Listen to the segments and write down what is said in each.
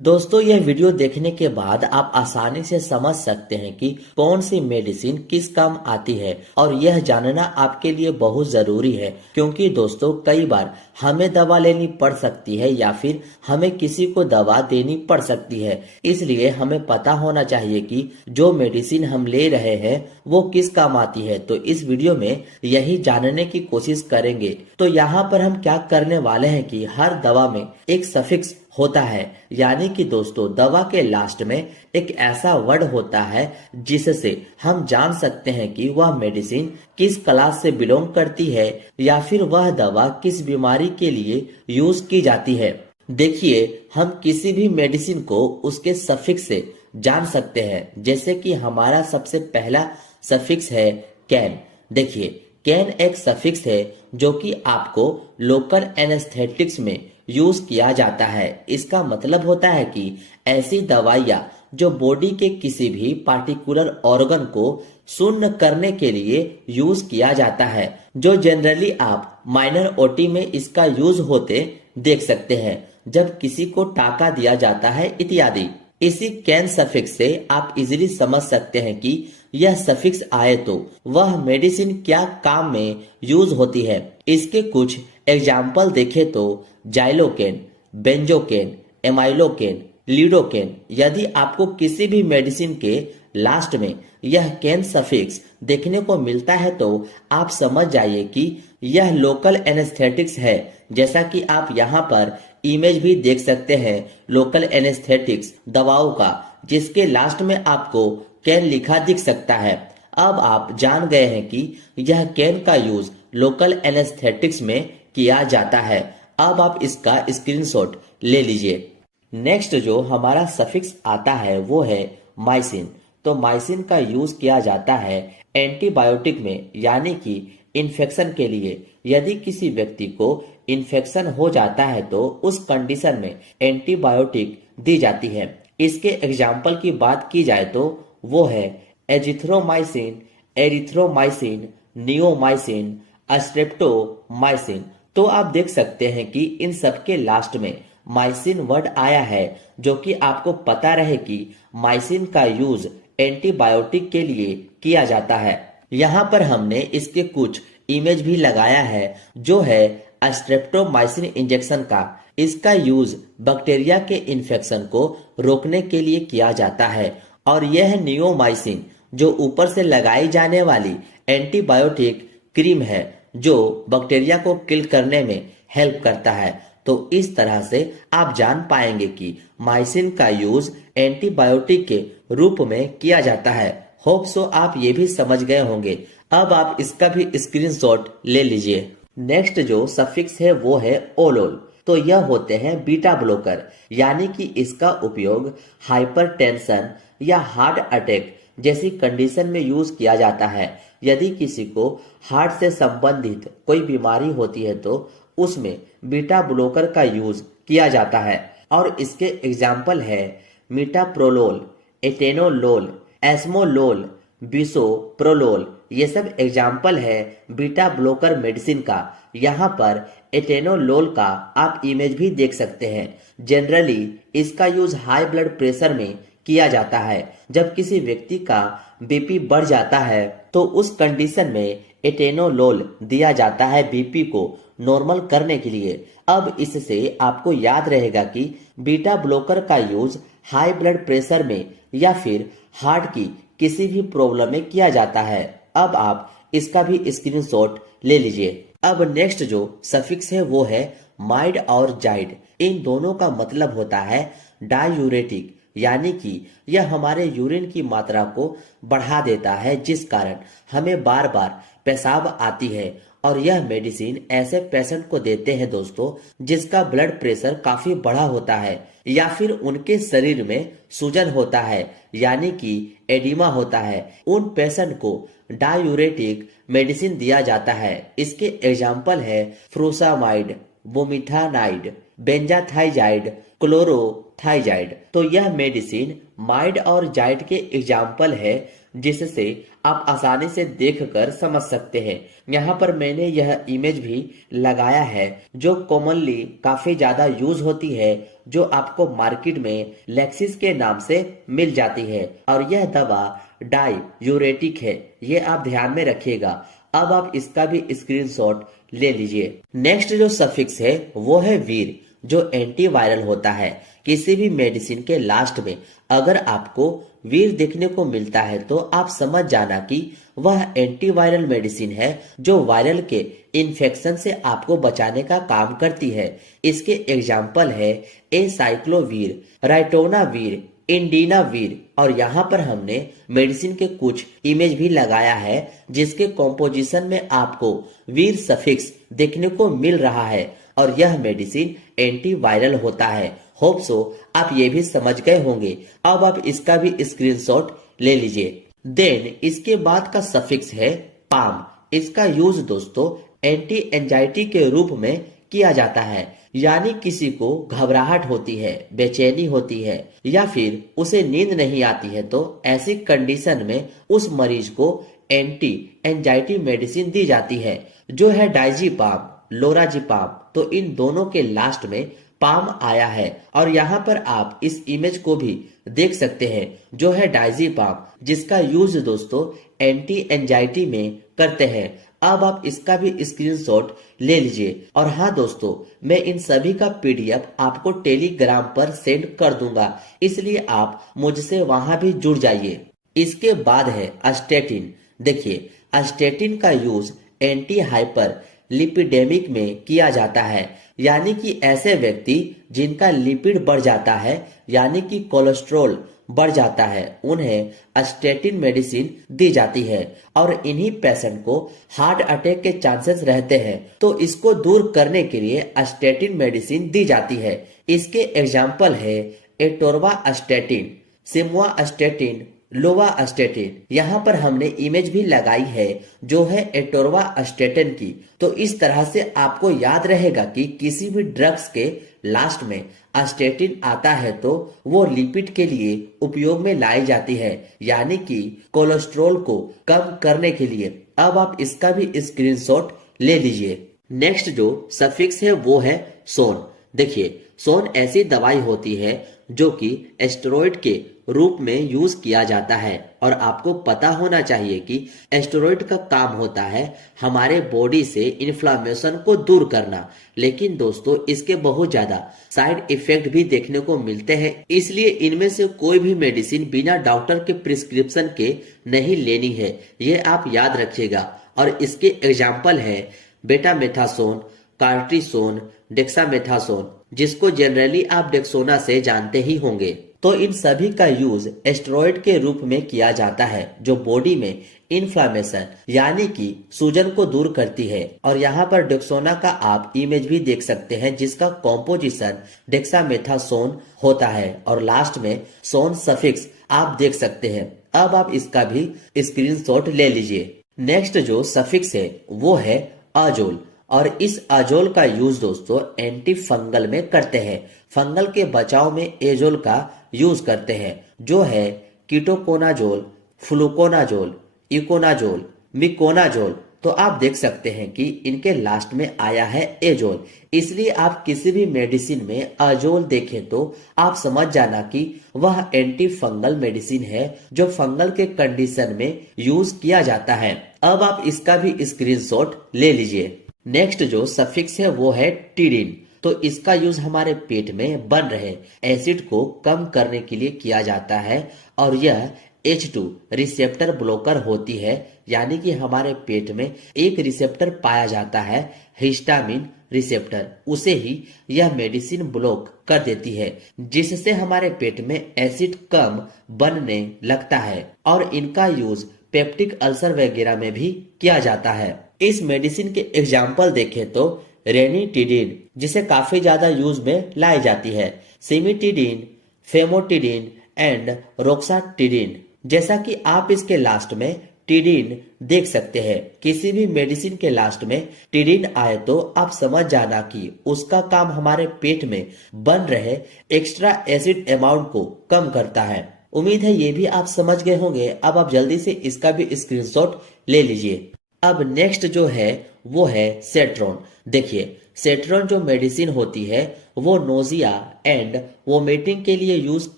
दोस्तों यह वीडियो देखने के बाद आप आसानी से समझ सकते हैं कि कौन सी मेडिसिन किस काम आती है और यह जानना आपके लिए बहुत जरूरी है क्योंकि दोस्तों कई बार हमें दवा लेनी पड़ सकती है या फिर हमें किसी को दवा देनी पड़ सकती है। इसलिए हमें पता होना चाहिए कि जो मेडिसिन हम ले रहे हैं वो किस काम आती है। तो इस वीडियो में यही जानने की कोशिश करेंगे। तो यहाँ पर हम क्या करने वाले हैं कि हर दवा में एक सफिक्स होता है, यानी कि दोस्तों दवा के लास्ट में एक ऐसा वर्ड होता है जिससे हम जान सकते हैं कि वह मेडिसिन किस क्लास से बिलोंग करती है या फिर वह दवा किस बीमारी के लिए यूज की जाती है। देखिए हम किसी भी मेडिसिन को उसके सफिक्स से जान सकते हैं, जैसे कि हमारा सबसे पहला सफिक्स है कैन। देखिए कैन एक सफिक्स है जो कि आपको लोकल एनेस्थेटिक्स में यूज किया जाता है। इसका मतलब होता है कि ऐसी दवाइयाँ जो बॉडी के किसी भी पार्टिकुलर ऑर्गन को शून्य करने के लिए यूज किया जाता है, जो जनरली आप माइनर ओटी में इसका यूज होते देख सकते हैं जब किसी को टाका दिया जाता है इत्यादि। इसी कैन सफिक्स से आप इजीली समझ सकते हैं कि यह सफिक्स आए तो वह मेडिसिन क्या काम में यूज होती है। इसके कुछ एग्जाम्पल देखें तो जाइलोकेन, बेंजोकेन, एमाइलोकेन, लीडोकेन। यदि आपको किसी भी मेडिसिन के लास्ट में यह कैन सफिक्स देखने को मिलता है तो आप समझ जाइए कि यह लोकल एनेस्थेटिक्स है। जैसा कि आप यहाँ पर इमेज भी देख सकते हैं लोकल एनेस्थेटिक्स दवाओं का, जिसके लास्ट में आपको कैन लिखा दिख सकता है। अब आप जान गए हैं कि यह कैन का यूज लोकल एनेस्थेटिक्स में किया जाता है। अब आप इसका स्क्रीनशॉट ले लीजिए। नेक्स्ट जो हमारा सफिक्स आता है वो है माइसिन। तो माइसिन का यूज किया जाता है एंटीबायोटिक में, यानी कि इन्फेक्शन के लिए। यदि किसी व्यक्ति को इन्फेक्शन हो जाता है तो उस कंडीशन में एंटीबायोटिक दी जाती है। इसके एग्जाम्पल की बात की जाए तो वो है एजिथ्रोमाइसिन, एरिथ्रोमाइसिन, नियोमाइसिन, स्ट्रेप्टोमाइसिन। तो आप देख सकते हैं कि इन सब के लास्ट में माइसिन वर्ड आया है, जो कि आपको पता रहे कि माइसिन का यूज एंटीबायोटिक के लिए किया जाता है। यहाँ पर हमने इसके कुछ इमेज भी लगाया है, जो है स्ट्रेप्टोमाइसिन इंजेक्शन का। इसका यूज बैक्टीरिया के इन्फेक्शन को रोकने के लिए किया जाता है। और यह नियोमाइसिन जो ऊपर से लगाई जाने वाली एंटीबायोटिक क्रीम है जो बैक्टीरिया को किल करने में हेल्प करता है। तो इस तरह से आप जान पाएंगे कि माइसिन का यूज एंटीबायोटिक के रूप में किया जाता है। होप सो आप ये भी समझ गए होंगे। अब आप इसका भी स्क्रीनशॉट ले लीजिए। नेक्स्ट जो सफिक्स है वो है ओलोल। तो यह होते हैं बीटा ब्लॉकर, यानी कि इसका उपयोग हाइपरटेंशन या हार्ट अटैक जैसी कंडीशन में यूज किया जाता है। यदि किसी को हार्ट से संबंधित कोई बीमारी होती है तो उसमें बीटा ब्लॉकर का यूज किया जाता है। और इसके एग्जाम्पल है मीटाप्रोलोल, एटेनोलोल, एस्मोलोल, बिसोप्रोलोल। ये सब एग्जाम्पल है बीटा ब्लॉकर मेडिसिन का। यहाँ पर एटेनोलोल का आप इमेज भी देख सकते हैं। जनरली इसका यूज हाई ब्लड प्रेशर में किया जाता है। जब किसी व्यक्ति का बीपी बढ़ जाता है तो उस कंडीशन में एटेनोलोल दिया जाता है बीपी को नॉर्मल करने के लिए। अब इससे आपको याद रहेगा कि बीटा ब्लॉकर का यूज हाई ब्लड प्रेशर में या फिर हार्ट की किसी भी प्रॉब्लम में किया जाता है। अब आप इसका भी स्क्रीनशॉट ले लीजिए। अब नेक्स्ट जो सफिक्स है वो है माइड और जाइड। इन दोनों का मतलब होता है डायूरेटिक, यानी कि यह हमारे यूरिन की मात्रा को बढ़ा देता है, जिस कारण हमें बार बार पेशाब आती है। और यह मेडिसिन ऐसे पेशेंट को देते हैं दोस्तों जिसका ब्लड प्रेशर काफी बढ़ा होता है या फिर उनके शरीर में सूजन होता है, यानी कि एडिमा होता है। उन पेशेंट को डायूरेटिक मेडिसिन दिया जाता है। इसके एग्जाम्पल है फ्रूसामाइड, बुमिथानाइड, बेंजाथाइजाइड, क्लोरोथाइजाइड। तो यह मेडिसिन माइड और जाइड के एग्जाम्पल है जिससे आप आसानी से देखकर समझ सकते हैं। यहाँ पर मैंने यह इमेज भी लगाया है जो कॉमनली काफी ज्यादा यूज होती है, जो आपको मार्केट में लेक्सिस के नाम से मिल जाती है, और यह दवा डाययूरेटिक है, ये आप ध्यान में रखिएगा। अब आप इसका भी स्क्रीनशॉट ले लीजिए। नेक्स्ट जो सफिक्स है वो है वीर, जो एंटीवायरल होता है। किसी भी मेडिसिन के लास्ट में अगर आपको वीर देखने को मिलता है तो आप समझ जाना कि वह एंटीवायरल मेडिसिन है जो वायरल के इन्फेक्शन से आपको बचाने का काम करती है। इसके एग्जाम्पल है एसाइक्लोवीर, राइटोनावीर, इंडिनावीर, और यहाँ पर हमने मेडिसिन के कुछ इमेज भी लगाया है जिसके कॉम्पोजिशन में आपको वीर सफिक्स देखने को मिल रहा है, और यह मेडिसिन एंटीवायरल होता है। होप सो आप ये भी समझ गए होंगे। अब आप इसका भी स्क्रीनशॉट ले लीजिए। देन इसके बाद का सफिक्स है पाम। इसका यूज दोस्तों एंटी एंजाइटी के रूप में किया जाता है, यानी किसी को घबराहट होती है, बेचैनी होती है, या फिर उसे नींद नहीं आती है, तो ऐसी कंडीशन में उस मरीज को एंटी एंजाइटी मेडिसिन दी जाती है, जो है डाइजीपाम, लोराजीपाम। तो इन दोनों के लास्ट में पाम आया है, और यहाँ पर आप इस इमेज को भी देख सकते हैं जो है डाइजीपाम, जिसका यूज दोस्तों एंटी एंजाइटी में करते हैं। अब आप इसका भी स्क्रीनशॉट ले लीजिए। और हाँ दोस्तों, मैं इन सभी का पीडीएफ आपको टेलीग्राम पर सेंड कर दूंगा, इसलिए आप मुझसे वहां भी जुड़ जाइए। इसके बाद है अस्टेटिन। देखिए, अस्टेटिन का यूज एंटी हाइपर लिपिडेमिक में किया जाता है, यानी कि ऐसे व्यक्ति जिनका लिपिड बढ़ जाता है, यानी कि कोलेस्ट्रॉल बढ़ जाता है, उन्हें अस्टेटिन मेडिसिन दी जाती है, और इन्हीं पेशेंट को हार्ट अटैक के चांसेस रहते हैं, तो इसको दूर करने के लिए अस्टेटिन मेडिसिन दी जाती है। इसके एग्जाम्पल है एटोर्वास्टेटिन, सिमवास्टेटिन, लोवास्टेटिन। यहाँ पर हमने इमेज भी लगाई है जो है एटोर्वास्टेटिन की। तो इस तरह से आपको याद रहेगा कि किसी भी ड्रग्स के लास्ट में अस्टेटिन आता है तो वो लिपिड के लिए उपयोग में लाई जाती है, यानी कि कोलेस्ट्रॉल को कम करने के लिए। अब आप इसका भी स्क्रीनशॉट ले लीजिए। नेक्स्ट जो सफिक्स है वो है सोन। देखिए, सोन ऐसी दवाई होती है जो कि एस्टेरॉइड के रूप में यूज किया जाता है, और आपको पता होना चाहिए कि एस्टेरॉइड का काम होता है हमारे बॉडी से इन्फ्लामेशन को दूर करना। लेकिन दोस्तों, इसके बहुत ज्यादा साइड इफेक्ट भी देखने को मिलते हैं, इसलिए इनमें से कोई भी मेडिसिन बिना डॉक्टर के प्रिस्क्रिप्शन के नहीं लेनी है, ये आप याद रखिएगा। और इसके एग्जाम्पल है बेटामेथासोन, कार्टिसोन, डेक्सामेथासोन, जिसको जनरली आप डेक्सोना से जानते ही होंगे। तो इन सभी का यूज एस्टेरॉइड के रूप में किया जाता है, जो बॉडी में इन्फ्लामेशन यानी कि सूजन को दूर करती है। और यहाँ पर डेक्सोना का आप इमेज भी देख सकते हैं, जिसका कॉम्पोजिशन डेक्सामेथासोन होता है, और लास्ट में सोन सफिक्स आप देख सकते हैं। अब आप इसका भी स्क्रीनशॉट ले लीजिए। नेक्स्ट जो सफिक्स है वो है अजोल, और इस अजोल का यूज दोस्तों एंटी फंगल में करते हैं। फंगल के बचाव में एजोल का यूज करते हैं, जो है कीटोकोनाजोल, फ्लूकोनाजोल, इकोनाजोल, मिकोनाजोल। तो आप देख सकते हैं कि इनके लास्ट में आया है एजोल, इसलिए आप किसी भी मेडिसिन में अजोल देखें तो आप समझ जाना कि वह एंटी फंगल मेडिसिन है जो फंगल के कंडीशन में यूज किया जाता है। अब आप इसका भी स्क्रीनशॉट ले लीजिए। नेक्स्ट जो सफिक्स है वो है टीडिन। तो इसका यूज हमारे पेट में बन रहे एसिड को कम करने के लिए किया जाता है, और यह H2 रिसेप्टर ब्लॉकर होती है, यानी कि हमारे पेट में एक रिसेप्टर पाया जाता है हिस्टामिन रिसेप्टर, उसे ही यह मेडिसिन ब्लॉक कर देती है, जिससे हमारे पेट में एसिड कम बनने लगता है। और इनका यूज पेप्टिक अल्सर वगैरह में भी किया जाता है। इस मेडिसिन के एग्जाम्पल देखें तो रेनिटिडिन, जिसे काफी ज्यादा यूज में लाई जाती है, सिमिटिडिन, फेमोटिडिन एंड रोक्साटिडिन। जैसा कि आप इसके लास्ट में टिडिन देख सकते हैं। किसी भी मेडिसिन के लास्ट में टिडिन आए तो आप समझ जाना कि उसका काम हमारे पेट में बन रहे एक्स्ट्रा एसिड अमाउंट को कम करता है। उम्मीद है ये भी आप समझ गए होंगे। अब आप जल्दी से इसका भी स्क्रीनशॉट ले लीजिए। अब नेक्स्ट जो है वो है सेट्रॉन। देखिए, सेट्रॉन जो मेडिसिन होती है वो नोजिया एंड वोमिटिंग के लिए यूज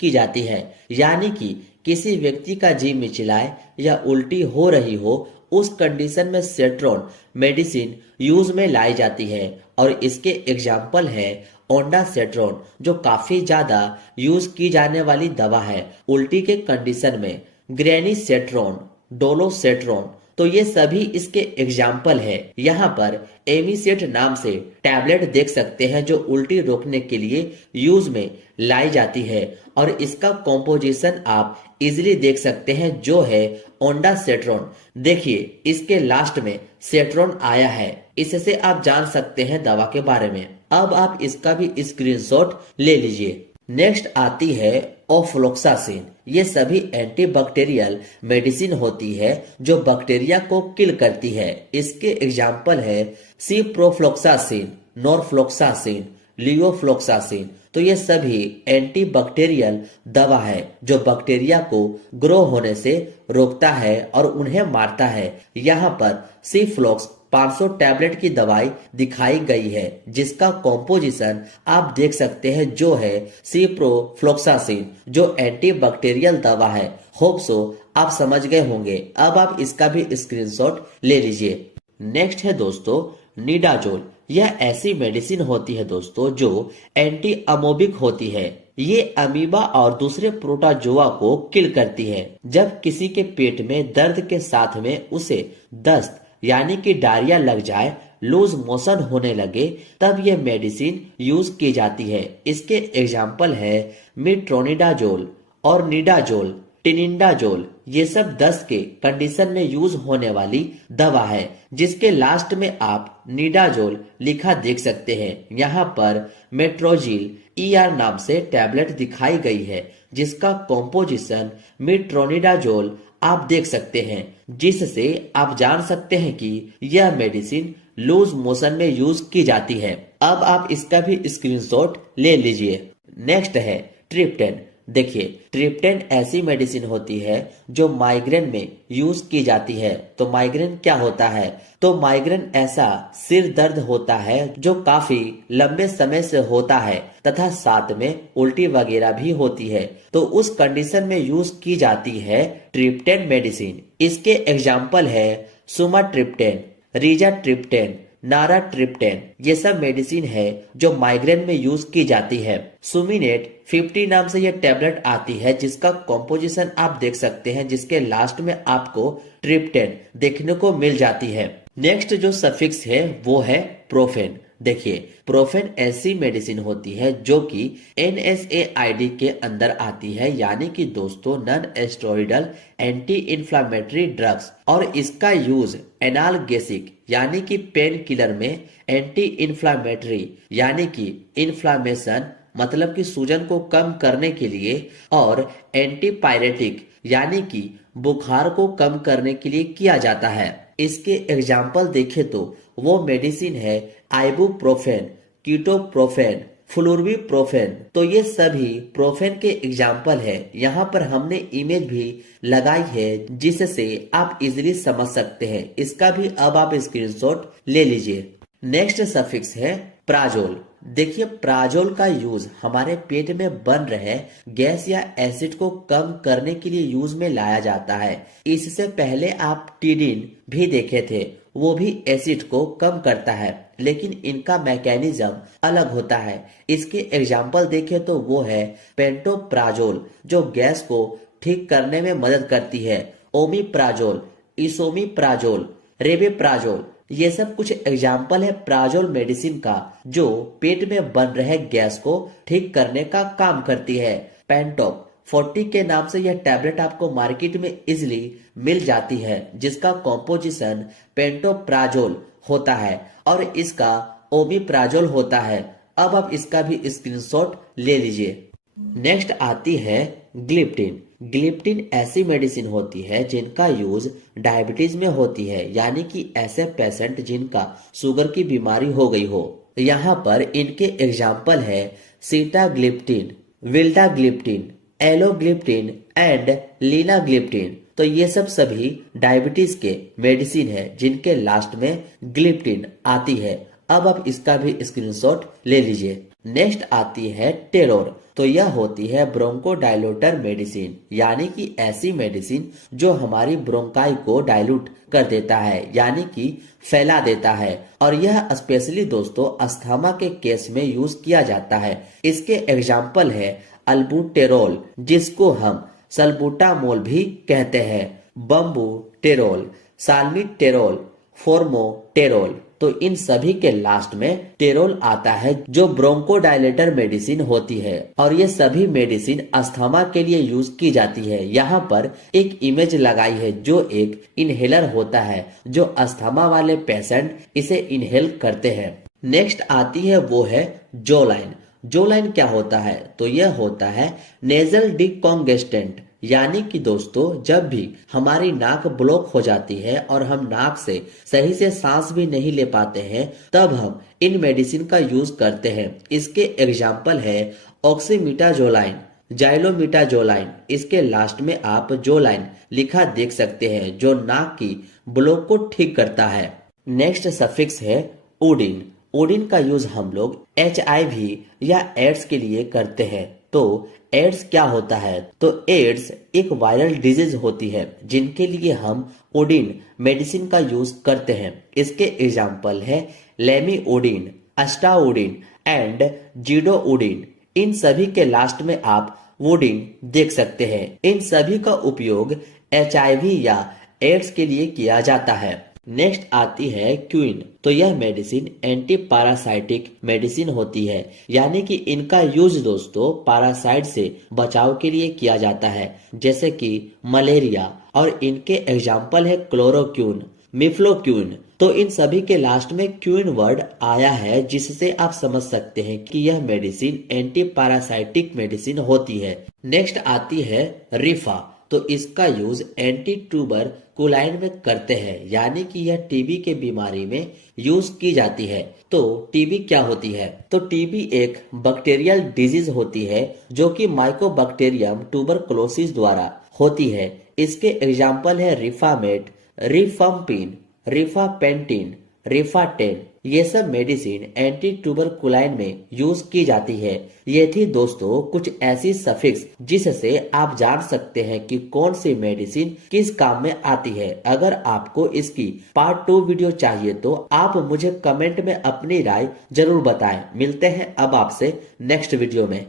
की जाती है। यानी कि किसी व्यक्ति का जी मिचलाए या उल्टी हो रही हो, उस कंडीशन में सेट्रॉन मेडिसिन यूज में लाई जाती है। और इसके एग्जाम्पल है ओंडासेट्रॉन, जो काफी ज्यादा यूज की जाने वाली दवा है उल्टी के कंडीशन में, ग्रेनीसेट्रॉन, डोलोसेट्रॉन, तो ये सभी इसके एग्जाम्पल है। यहाँ पर एमिसेट नाम से टैबलेट देख सकते हैं जो उल्टी रोकने के लिए यूज में लाई जाती है। और इसका कॉम्पोजिशन आप इजिली देख सकते हैं जो है ओंडासेट्रॉन। देखिए, इसके लास्ट में सेट्रॉन आया है, इससे आप जान सकते हैं दवा के बारे में। अब आप इसका भी स्क्रीनशॉट ले लीजिए। नेक्स्ट आती है ओफ्लोक्सासिन। ये सभी एंटीबैक्टीरियल मेडिसिन होती है जो बैक्टीरिया को किल करती है। इसके एग्जाम्पल है सिप्रोफ्लोक्सासिन, नॉरफ्लोक्सासिन, लियोफ्लोक्सासिन। तो ये सभी एंटीबैक्टीरियल दवा है जो बैक्टीरिया को ग्रो होने से रोकता है और उन्हें मारता है। यहाँ पर सिफ्लॉक्स 500 टैबलेट की दवाई दिखाई गई है जिसका कॉम्पोजिशन आप देख सकते हैं जो है सिप्रोफ्लोक्सासिन, जो एंटीबैक्टीरियल दवा है। होप सो आप समझ गए होंगे। अब आप इसका भी स्क्रीनशॉट ले लीजिए। नेक्स्ट है दोस्तों निडाजोल। यह ऐसी मेडिसिन होती है दोस्तों जो एंटी अमोबिक होती है। ये अमीबा और दूसरे प्रोटोजोआ को किल करती है। जब किसी के पेट में दर्द के साथ में उसे दस्त यानी कि डायरिया लग जाए, लूज मोशन होने लगे, तब यह मेडिसिन यूज की जाती है। इसके एग्जाम्पल है मिट्रोनिडाजोल और निडाजोल, टिनिडाजोल। ये सब दस्त के कंडीशन में यूज होने वाली दवा है जिसके लास्ट में आप निडाजोल लिखा देख सकते हैं। यहाँ पर मेट्रोजिल ER नाम से टैबलेट दिखाई गई है जिसका कॉम्पोजिशन मिट्रोनिडाजोल आप देख सकते हैं, जिससे आप जान सकते हैं कि यह मेडिसिन लूज मोशन में यूज की जाती है। अब आप इसका भी स्क्रीनशॉट ले लीजिए। नेक्स्ट है ट्रिप्टेन। देखिए, ट्रिप्टेन ऐसी मेडिसिन होती है जो माइग्रेन में यूज की जाती है। तो माइग्रेन क्या होता है? तो माइग्रेन ऐसा सिर दर्द होता है जो काफी लंबे समय से होता है तथा साथ में उल्टी वगैरह भी होती है। तो उस कंडीशन में यूज की जाती है ट्रिप्टेन मेडिसिन। इसके एग्जाम्पल है सुमाट्रिप्टेन, रिजाट्रिप्टेन, नाराट्रिप्टेन। ये सब मेडिसिन है जो माइग्रेन में यूज की जाती है। सुमिनेट 50 नाम से यह टैबलेट आती है जिसका कॉम्पोजिशन आप देख सकते हैं, जिसके लास्ट में आपको ट्रिप्टेन देखने को मिल जाती है। नेक्स्ट जो सफिक्स है वो है प्रोफेन। देखिए, प्रोफेन ऐसी मेडिसिन होती है जो कि NSAID के अंदर आती है, यानी कि दोस्तों नॉन एस्टेरॉयडल एंटी इंफ्लेमेटरी ड्रग्स। और इसका यूज एनाल्गेसिक यानी कि पेन किलर में, एंटी इंफ्लेमेटरी यानी कि इन्फ्लामेशन मतलब कि सूजन को कम करने के लिए, और एंटीपायरेटिक यानी कि बुखार को कम करने के लिए किया जाता है। इसके एग्जाम्पल देखें तो वो मेडिसिन है आइबुप्रोफेन, कीटोप्रोफेन, फ्लुर्बिप्रोफेन। तो ये सभी प्रोफेन के एग्जाम्पल है। यहाँ पर हमने इमेज भी लगाई है जिससे आप इजीली समझ सकते हैं। इसका भी अब आप स्क्रीनशॉट ले लीजिए। नेक्स्ट सफिक्स है प्राजोल। देखिए, प्राजोल का यूज हमारे पेट में बन रहे गैस या एसिड को कम करने के लिए यूज में लाया जाता है। इससे पहले आप टीडिन भी देखे थे, वो भी एसिड को कम करता है, लेकिन इनका मैकेनिज्म अलग होता है। इसके एग्जाम्पल देखें तो वो है पेंटोप्राजोल जो गैस को ठीक करने में मदद करती है, ओमिप्राजोल, इसोमिप्राजोल, रेबेप्राजोल। ये सब कुछ एग्जाम्पल है प्राजोल मेडिसिन का जो पेट में बन रहे गैस को ठीक करने का काम करती है। पेंटोप 40 के नाम से यह टैबलेट आपको मार्केट में इजिली मिल जाती है जिसका कॉम्पोजिशन पेंटोप्राजोल होता है और इसका ओमिप्राजोल होता है। अब आप इसका भी स्क्रीनशॉट ले लीजिए। नेक्स्ट आती है ग्लिप्टिन। ग्लिप्टिन ऐसी मेडिसिन होती है जिनका यूज डायबिटीज में होती है, यानी कि ऐसे पेशेंट जिनका शुगर की बीमारी हो गई हो। यहाँ पर इनके एग्जाम्पल है सीटाग्लिप्टिन, विल्टाग्लिप्टिन, एलोग्लिप्टिन एंड लीनाग्लिप्टिन। तो ये सब सभी डायबिटीज के मेडिसिन है जिनके लास्ट में ग्लिप्टिन आती है। अब आप इसका भी स्क्रीनशॉट ले लीजिए। नेक्स्ट आती है टेरोर। तो यह होती है ब्रोंकोडायलेटर मेडिसिन, यानी कि ऐसी मेडिसिन जो हमारी ब्रोंकाई को डायलूट कर देता है, यानी कि फैला देता है। और यह स्पेशली दोस्तों अस्थमा के केस में यूज किया जाता है। इसके एग्जाम्पल है अल्बुटेरोल, जिसको हम सल्बुटामोल भी कहते हैं, बम्बुटेरोल, साल्मीटेरोल, फोर्मोटेरोल। तो इन सभी के लास्ट में टेरोल आता है जो ब्रोंकोडायलेटर मेडिसिन होती है। और ये सभी मेडिसिन अस्थमा के लिए यूज की जाती है। यहाँ पर एक इमेज लगाई है जो एक इनहेलर होता है, जो अस्थमा वाले पेशेंट इसे इनहेल करते हैं। नेक्स्ट आती है वो है जोलाइन। जोलाइन क्या होता है? तो यह होता है नेजल डिकॉन्गेस्टेंट, यानी कि दोस्तों जब भी हमारी नाक ब्लॉक हो जाती है और हम नाक से सही से सांस भी नहीं ले पाते हैं, तब हम इन मेडिसिन का यूज करते हैं। इसके एग्जाम्पल है ऑक्सीमिटाजोलाइन, जाइलोमिटाजोलाइन। इसके लास्ट में आप जोलाइन लिखा देख सकते हैं, जो नाक की ब्लॉक को ठीक करता है। नेक्स्ट सफिक्स है उडिन। उडिन का यूज हम लोग HIV या एड्स के लिए करते हैं। तो एड्स क्या होता है? तो एड्स एक वायरल डिजीज होती है जिनके लिए हम उडिन मेडिसिन का यूज करते हैं। इसके एग्जाम्पल है लेमीउडिन, अस्टाउडिन एंड जीडोउडिन। इन सभी के लास्ट में आप वुडिन देख सकते हैं। इन सभी का उपयोग HIV या एड्स के लिए किया जाता है। नेक्स्ट आती है क्विन। तो यह मेडिसिन एंटी पैरासाइटिक मेडिसिन होती है, यानी कि इनका यूज दोस्तों पैरासाइट से बचाव के लिए किया जाता है, जैसे कि मलेरिया। और इनके एग्जाम्पल है क्लोरोक्विन, मिफ्लोक्विन। तो इन सभी के लास्ट में क्विन वर्ड आया है, जिससे आप समझ सकते हैं कि यह मेडिसिन एंटी पैरासाइटिक मेडिसिन होती है। नेक्स्ट आती है रिफा। तो इसका यूज एंटी ट्यूबरकुलाइन में करते हैं, यानी कि यह टीबी के बीमारी में यूज की जाती है। तो टीबी क्या होती है? तो टीबी एक बैक्टीरियल डिजीज होती है जो कि माइकोबैक्टीरियम ट्यूबरकुलोसिस द्वारा होती है। इसके एग्जाम्पल है रिफामेट, रिफम्पिन, रिफापेंटिन, रिफाटेन। ये सब मेडिसिन एंटी ट्यूबरकुलाइन में यूज की जाती है। ये थी दोस्तों कुछ ऐसी सफिक्स जिससे आप जान सकते हैं कि कौन सी मेडिसिन किस काम में आती है। अगर आपको इसकी पार्ट 2 वीडियो चाहिए तो आप मुझे कमेंट में अपनी राय जरूर बताएं। मिलते हैं अब आपसे नेक्स्ट वीडियो में।